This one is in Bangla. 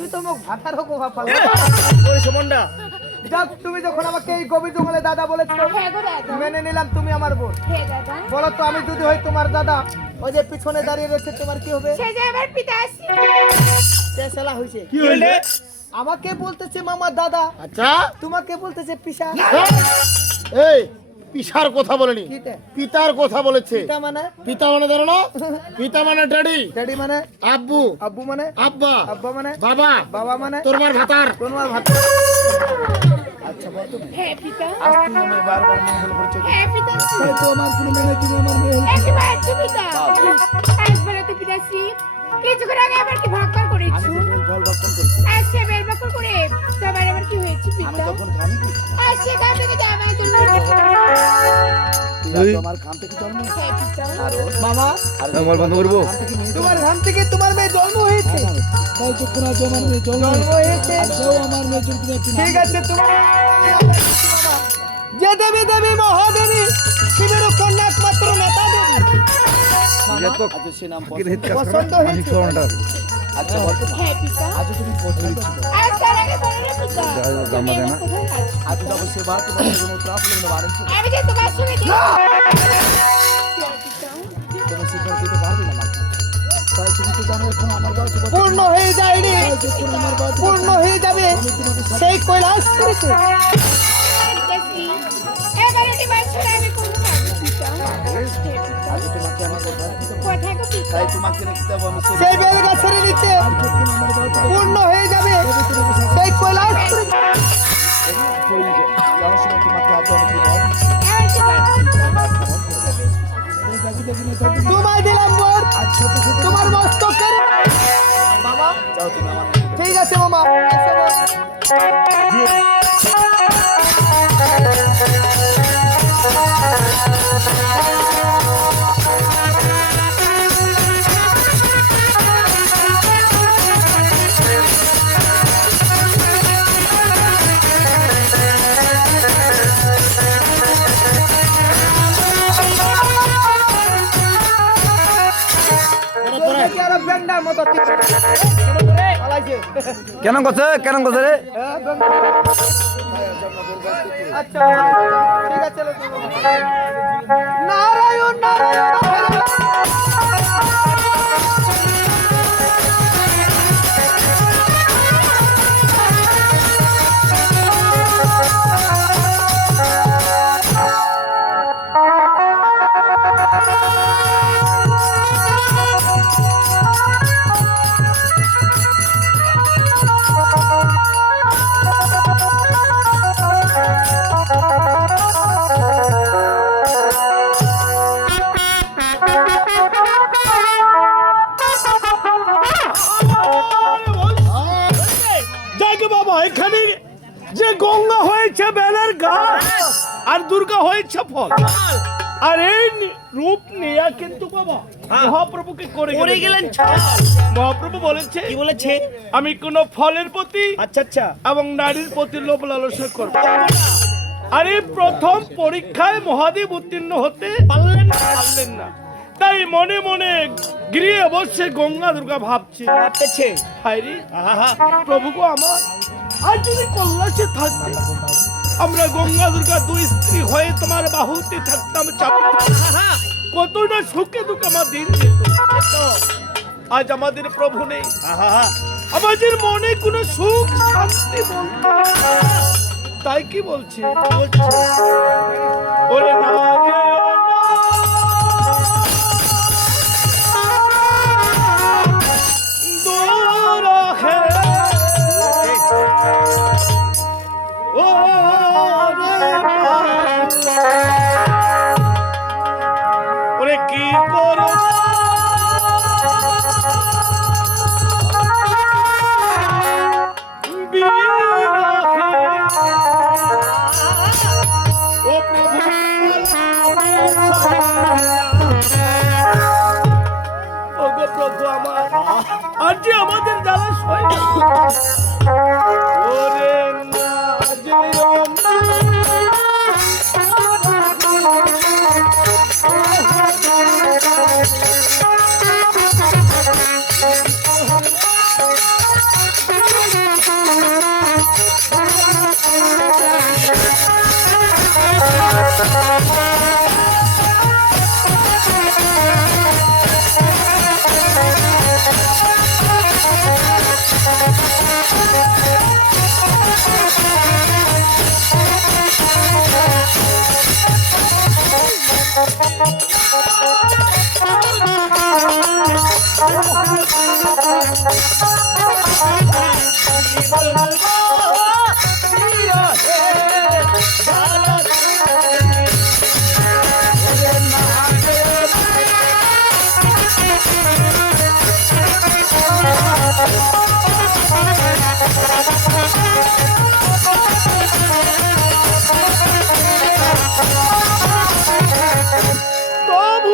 তুই তো মোক ভাতার হোক ভাপা ওই সমন্ডা যাক তুমি যখন আমাকে এই গভীর জঙ্গলে দাদা বলেছো হ্যাঁ গো দাদা। মেনে নিলাম তুমি আমার বোন। হ্যাঁ দাদা। বলো তো আমি যদি হই তোমার দাদা, ওই যে পিছনে দাঁড়িয়ে রয়েছে তোমার কি হবে? সে যে আমার পিতাশ্রী। চেলা হইছে কি হইলে? আমাকে বলতেছে মামা দাদা, আচ্ছা তোমাকে বলতেছে পিসা। এই পিসার কথা বলেনি, কিটা? পিতার কথা বলেছে। পিতা মানে? পিতা মানে জানো না? পিতা মানে ড্যাডি, ড্যাডি মানে? আব্বু, আব্বু মানে? আব্বা, আব্বা মানে? বাবা, বাবা মানে? তোর মার ভাতার। তোমার ভাত। আচ্ছা বল তুমি। হ্যাঁ পিতা। আজ তুমি আমায় বারবার মহল করছো। হ্যাঁ পিতাশ্রী। এই তো আমার কোনো মেয়ে, তুমি আমার মেয়ে হলে। একবার আছো পিতা। একবার তো পিতাশ্রী। কিছুক্ষণ আগে আবার কি ভাগকর করেছো? আমি যে বল বকন করছি। আর সে বেলবাকর করে তোমার আবার কি হয়েছে আমি পিতা? তখন ঘামি কি? আর সে কাম থেকে জামাই জন্য। তুই তোমার ঘাম থেকে জন্ম। হ্যাঁ পিতা। মামা আমার বন্ধ করবো। তোমার ঘাম থেকে তোমার মেয়ে জন্ম হয়েছে। তাই তো কোন তোমার মেয়ে জন্ম হয়েছে। আর সেও আমার মেয়ে জন্ম হয়েছে। ঠিক আছে তোমার যে দেবী দেবী মহাদেবী শিবের কন্যা মাত্র নেতা দেবী। আচ্ছা সে নাম পছন্দ হয়েছে। আচ্ছা বলতো হ্যাঁ পিতা। আজ তুমি কোথায় ছিল? আর তার আগে বলো না পিতা। জামা দেনা। কোথায় আছো? আজ যাব সে বাত তোমার কোনো প্রবলেম না বাড়ি ছিল। আমি যে তোমার সঙ্গে দেখি। তুমি শিকার দিতে পারবে না মাত্র। তাই তুমি তো জানো এখন আমার বয়স পূর্ণ হয়ে যায়নি। পূর্ণ হয়ে যাবে সেই কৈলাস করেছে। এগারোটি বছর আমি কোনো কাজ পিতা। আজ তোমাকে আমার কথা কোথায় গো পিতা? তাই তোমাকে রেখে দেবো আমি সেই বেল গাছের নিচে পূর্ণ হয়ে যাবে সেই কৈলাস করেছে। যাওয়ার সময় তোমাকে আজ আমি দিব। তোমায় দিলাম বর তোমার মস্তকের। মামা যাও তুমি আমার। ঠিক আছে মামা। এসো কেন করছে রে? আচ্ছা ঠিক আছে নারায়ণ নারায়ণ। যাকে বাবা এখানে যে গঙ্গা হয়েছে বেলের গাছ আর দুর্গা হয়েছে ফল, আর এই রূপ নিয়ে কিন্তু বাবা মহাপ্রভুকে করে গেলেন। মহাপ্রভু বলেছে, কি বলেছে? আমি কোন ফলের প্রতি আচ্ছা আচ্ছা এবং নারীর প্রতি লোভ লালসা করব। আর এই প্রথম পরীক্ষায় মহাদেব উত্তীর্ণ হতে পারলেন না। তাই মনে মনে গৃহে বসে গঙ্গা দুর্গা ভাবছে হায়রে প্রভু গো আমার, আর যদি কল্যাণে থাকতে আমরা গঙ্গা দুর্গা দুই স্ত্রী হয়ে তোমার বাহুতে থাকতাম, কত না সুখে দুঃখ আমার দিন যেত। আজ আমাদের প্রভু নেই, আমাদের মনে কোনো সুখ শান্তি বলতে, তাই কি বলছি ওরে না যেও না। ওরে কি করো ও প্রভু আমার, আর যে আমাদের জ্বালা সয় না। ওরে না যেও না Thank you.